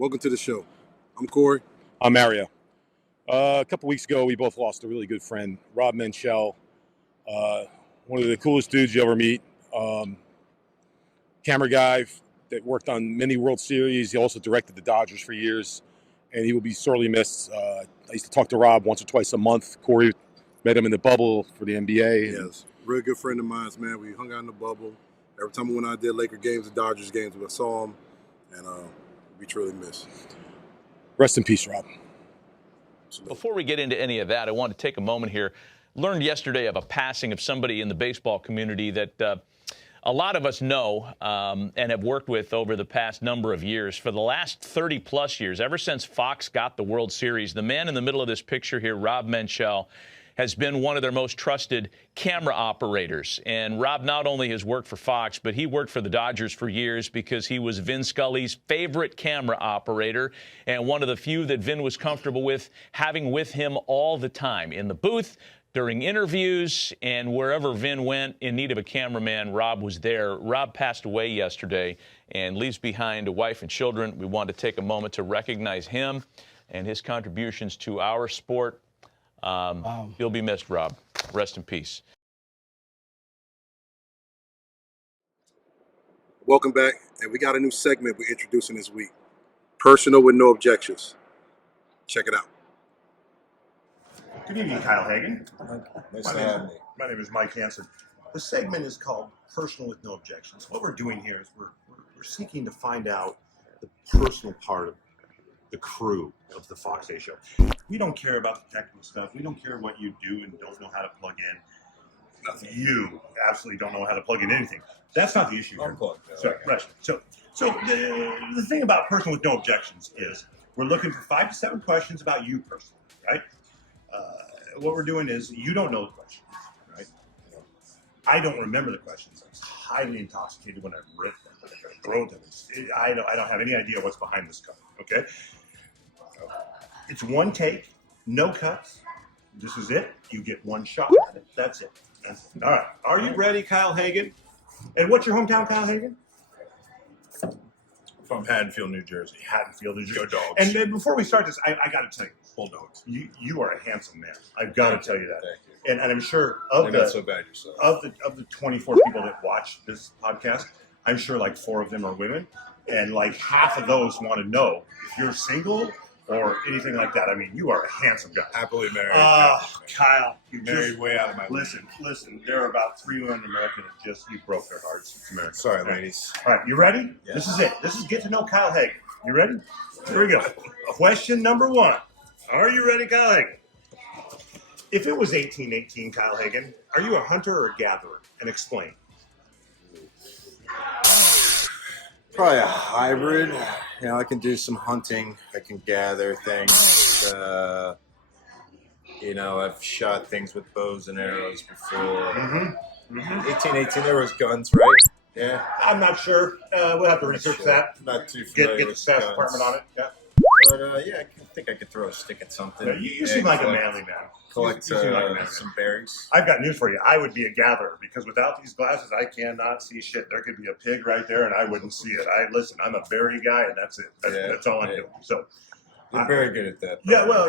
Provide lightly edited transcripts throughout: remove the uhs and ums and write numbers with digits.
Welcome to the show. I'm Corey. I'm Mario. A couple weeks ago, we both lost a really good friend, Rob Menchel. One of the coolest dudes you ever meet. Camera guy that worked on many World Series. He also directed the Dodgers for years, and he will be sorely missed. I used to talk to Rob once or twice a month. Corey met him in the bubble for the NBA. Yes, really good friend of mine, man. We hung out in the bubble. Every time when I did Laker games and Dodgers games, I saw him, and we truly miss. Rest in peace, Rob. Before we get into any of that, I want to take a moment here. Learned yesterday of a passing of somebody in the baseball community that a lot of us know and have worked with over the past number of years. For the last 30-plus years, ever since Fox got the World Series, the man in the middle of this picture here, Rob Menchel, has been one of their most trusted camera operators. And Rob not only has worked for Fox, but he worked for the Dodgers for years because he was Vin Scully's favorite camera operator and one of the few that Vin was comfortable with having with him all the time in the booth, during interviews, and wherever Vin went in need of a cameraman, Rob was there. Rob passed away yesterday and leaves behind a wife and children. We want to take a moment to recognize him and his contributions to our sport. You'll be missed, Rob. Rest in peace. Welcome back, and we got a new segment we're introducing this week. Personal with no objections. Check it out. Good evening, Kyle Hagan. Nice to have me. My name is Mike Hansen. The segment is called Personal with No Objections. What we're doing here is we're seeking to find out the personal part of the crew of the Fox 8 show. We don't care about the technical stuff. We don't care what you do and don't know how to plug in. Nothing. You absolutely don't know how to plug in anything. That's not the issue here. So the thing about Personal with No Objections is we're looking for 5 to 7 questions about you personally, right? What we're doing is you don't know the questions, right? I don't remember the questions. I was highly intoxicated when I wrote them. I don't have any idea what's behind this cover, okay? It's one take, no cuts. This is it. You get one shot at it. That's it. All right. Are you ready, Kyle Hagan? And what's your hometown, Kyle Hagan? From Haddonfield, New Jersey. Haddonfield, New Jersey. Go Dogs. And then before we start this, I got to tell you, Bulldogs. you are a handsome man. I've got to tell you that. Thank you. And I'm sure You're not so bad yourself. of the 24 people that watch this podcast, I'm sure like 4 of them are women, and like half of those want to know if you're single or anything like that. I mean, you are a handsome guy. Happily married. Kyle, you married way out of my league. Listen. There are about 3 women in America that you broke their hearts. It's America. Sorry, ladies. All right, you ready? Yeah. This is it. This is Get to Know Kyle Hagan. You ready? Here we go. Question number 1. Are you ready, Kyle Hagan? If it was 1818, Kyle Hagan, are you a hunter or a gatherer? And explain. Probably a hybrid. You know, I can do some hunting. I can gather things. I've shot things with bows and arrows before. 1818, there was guns, right? Yeah. I'm not sure. We'll have to research that. Not too familiar Get the with staff guns. department on it. Yeah. But I think I could throw a stick at something. Yeah, you seem like a manly man. Collect You seem like a manly some berries. I've got news for you. I would be a gatherer because without these glasses, I cannot see shit. There could be a pig right there, and I wouldn't see it. Listen, I'm a berry guy, and that's it. That's all I'm doing. So, You're very good at that. yeah. Well,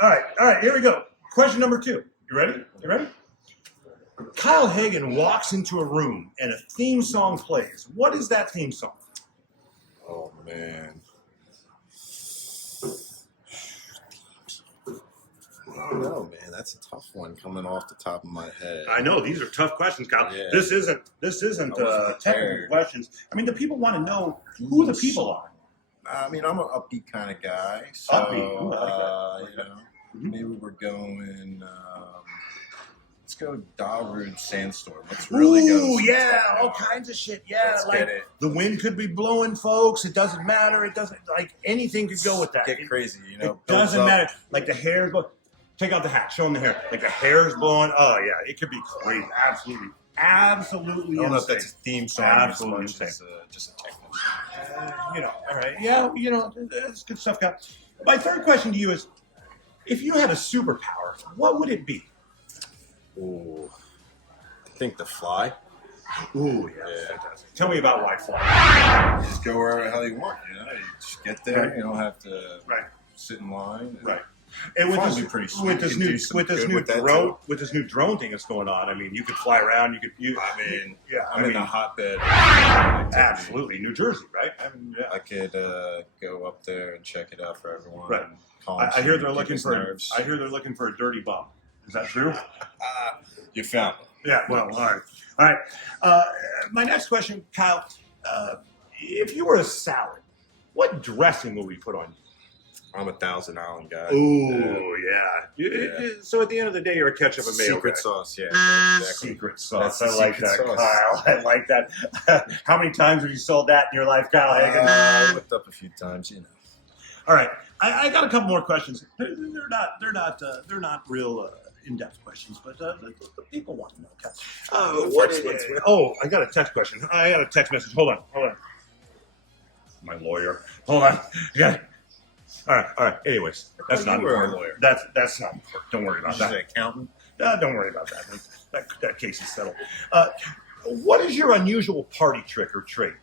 All right. Here we go. Question number 2. You ready? Kyle Hagan walks into a room and a theme song plays. What is that theme song? Oh man. I don't know, man. That's a tough one coming off the top of my head. I know these are tough questions, Kyle. Yeah. This isn't technical questions. I mean, the people want to know who the people are. I mean, I'm an upbeat kind of guy. So, Upbeat. Ooh, I like that. Maybe we're going. Let's go Darude Sandstorm. Let's really go. Ooh, yeah, all kinds of shit. Yeah, Let's like get it. the wind could be blowing, folks. It doesn't matter. It doesn't anything could go with that. Get crazy, you know. It doesn't matter. Like the hair's blowing. Take out the hat. Show them the hair. Like the hair's blowing. Oh yeah, it could be crazy. Absolutely I don't know if that's a theme song Absolutely as much as just a technical. All right. Yeah, that's good stuff, Kyle. My third question to you is, if you had a superpower, what would it be? Ooh, I think The Fly. Ooh, yeah. Fantastic. Tell me about why fly. You just go wherever the hell you want. You know, you just get there. Right. You don't have to Right. sit in line. Right. And with Probably this, pretty sweet. with this You can new do some with this good new with that, drone too. with this new drone thing that's going on, I mean, you could fly around. I'm in the hotbed. Absolutely, New Jersey, right? I mean, yeah. I could go up there and check it out for everyone. Right. And calm I hear they're keep looking his for. nerves. I hear they're looking for a dirty bum. Is that true? You found it. Yeah. Well, all right. My next question, Kyle. If you were a salad, what dressing would we put on you? I'm a Thousand Island guy. Ooh, yeah. So at the end of the day, you're a ketchup and mayo Secret guy. sauce, yeah. Exactly. Secret sauce. That's I the like secret that, sauce. Kyle. I like that. How many times have you sold that in your life, Kyle Hagen? I whipped up a few times, you know. All right, I got a couple more questions. They're not real in-depth questions, but the people want to know. I got a text question. I got a text message. Hold on. My lawyer. Hold on. Yeah. All right. Anyways, that's not You were a important. lawyer. That's not important. Don't worry about She's an that. accountant. Don't worry about that. That case is settled. What is your unusual party trick or trait?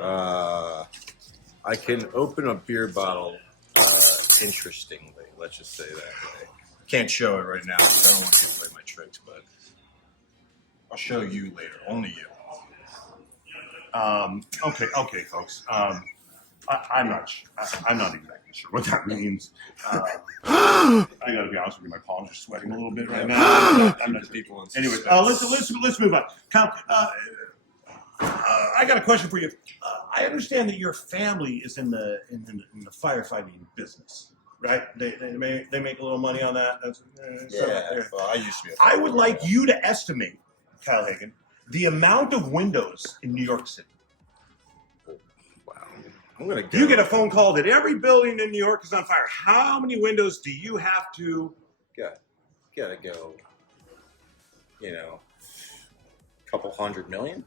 I can open a beer bottle interestingly. Let's just say that way. Can't show it right now because I don't want to give away my tricks, but I'll show you later. Only you. Okay, folks. I'm not exactly sure what that means. I got to be honest with you. My palms are sweating a little bit right now. I'm not people in Anyway, suspense. let's move on. Kyle, I got a question for you. I understand that your family is in the firefighting business, right? They make a little money on that. Well, I used to be. I would like you to estimate, Kyle Hagen, the amount of windows in New York City. I'm gonna go. You get a phone call that every building in New York is on fire. How many windows do you have to? Gotta go. You know, a couple 100 million.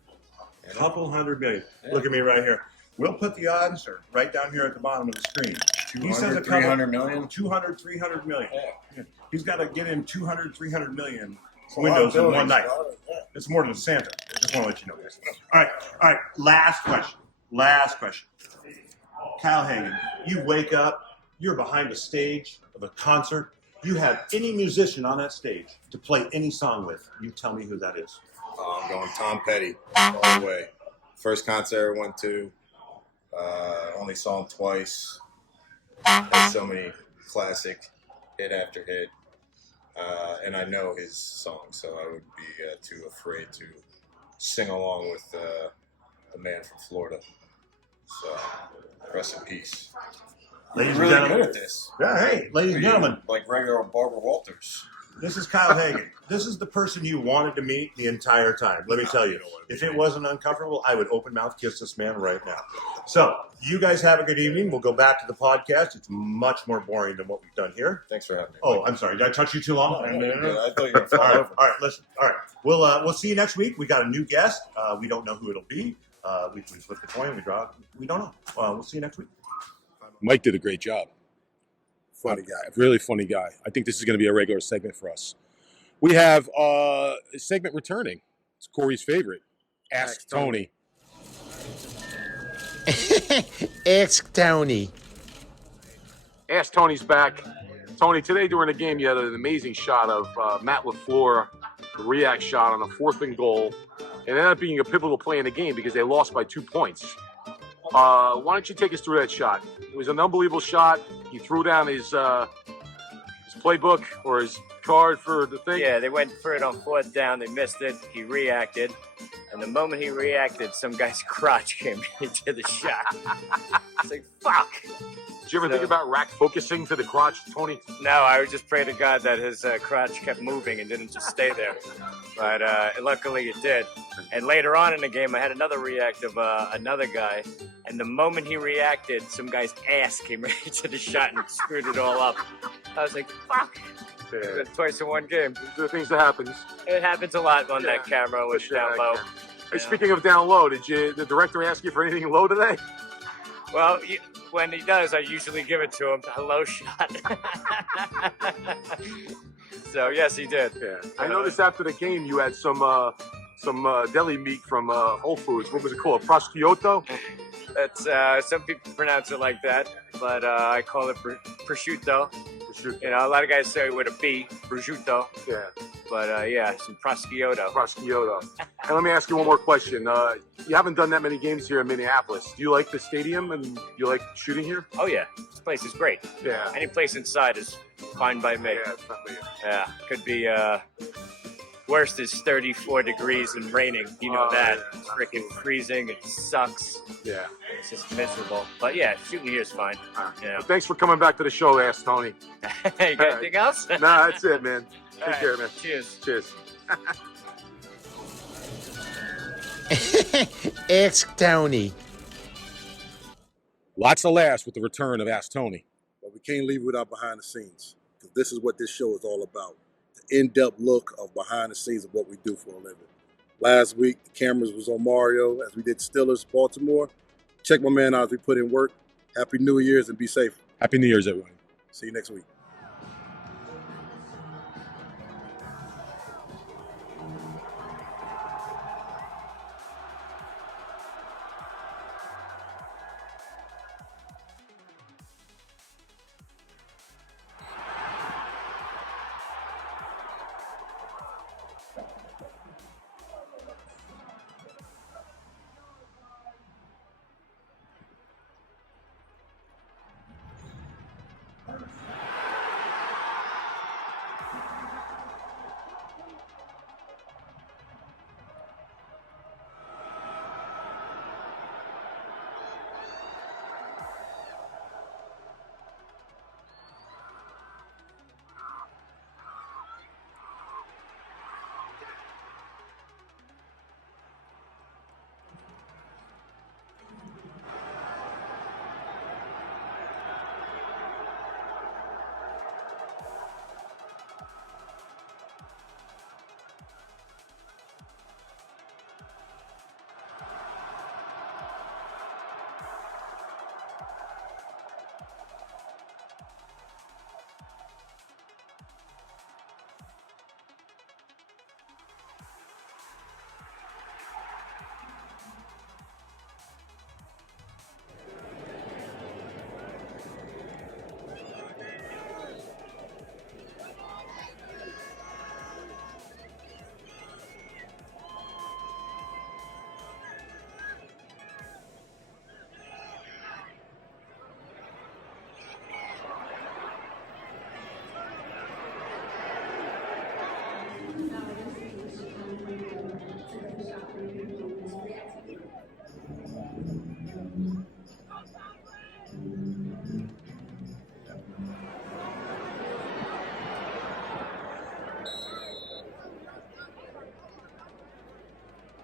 You know? Couple 100 million. Yeah. Look at me right here. We'll put the answer right down here at the bottom of the screen. 200, 300 million. 200, 300 million. Yeah. He's got to get in 200, 300 million A lot of windows in one buildings. night. It's more than Santa. I just want to let you know this. All right. Last question. Kyle Hagen, you wake up, you're behind a stage of a concert. You have any musician on that stage to play any song with. You tell me who that is. I'm going Tom Petty all the way. First concert I ever went to. Only saw him twice. Has so many classic hit after hit. And I know his songs, so I would be too afraid to sing along with the man from Florida. So, rest in peace. Ladies and Really gentlemen. good at this. Yeah, hey, ladies and gentlemen, Like regular Barbara Walters. this is Kyle Hagen. This is the person you wanted to meet the entire time. Let me tell you, if it wasn't uncomfortable, I would open mouth kiss this man right now. So, you guys have a good evening. We'll go back to the podcast. It's much more boring than what we've done here. Thanks for having me. Oh, I'm sorry. Did I touch you too long? I thought you were going to fall All over. right, listen. All right, we'll see you next week. We got a new guest. We don't know who it'll be. We flip the coin. We draw. We don't know. We'll see you next week. Mike did a great job. Funny guy. Really funny guy. I think this is going to be a regular segment for us. We have a segment returning. It's Corey's favorite. Ask Tony. Ask Tony. Ask Tony's back. Tony, today during the game, you had an amazing shot of Matt LaFleur, the react shot on a 4th and goal. It ended up being a pivotal play in the game because they lost by 2 points. Why don't you take us through that shot? It was an unbelievable shot. He threw down his playbook or his card for the thing. Yeah, they went for it on 4th down. They missed it. He reacted. And the moment he reacted, some guy's crotch came into the shot. It's like, fuck. Did you ever think about rack focusing to the crotch, Tony? No, I would just pray to God that his crotch kept moving and didn't just stay there. But luckily it did. And later on in the game, I had another react of another guy. And the moment he reacted, some guy's ass came right into the shot and screwed it all up. I was like, fuck. Yeah. Twice in one game. These are the things that happens. It happens a lot on that camera when Especially you're down on low. that Hey, speaking of down low, did the director ask you for anything low today? Well, when he does, I usually give it to him. A low shot. So yes, he did. Yeah. I noticed after the game you had some deli meat from Whole Foods. What was it called? Prosciutto? That's some people pronounce it like that, but I call it prosciutto. You know, a lot of guys say it with a B, prosciutto. Yeah. But yeah, some prosciutto. Prosciutto. And let me ask you one more question. You haven't done that many games here in Minneapolis. Do you like the stadium and you like shooting here? Oh yeah, this place is great. Yeah. Any place inside is fine by me. Yeah, it's not me. Yeah, could be worst is 34 degrees and raining. You know that. Yeah. It's freaking freezing. It sucks. Yeah. It's just miserable. But yeah, shooting here is fine. Yeah. Well, thanks for coming back to the show, Ask Tony. You got anything else? Nah, that's it, man. Take All right. care, man. Cheers. Cheers. Ask Tony. Lots of laughs with the return of Ask Tony. But we can't leave it without behind the scenes, because this is what this show is all about. The in-depth look of behind the scenes of what we do for a living. Last week, the cameras was on Mario as we did Steelers, Baltimore. Check my man out as we put in work. Happy New Year's and be safe. Happy New Year's, everyone. See you next week.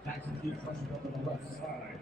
Jackson keeps rushing over the left side.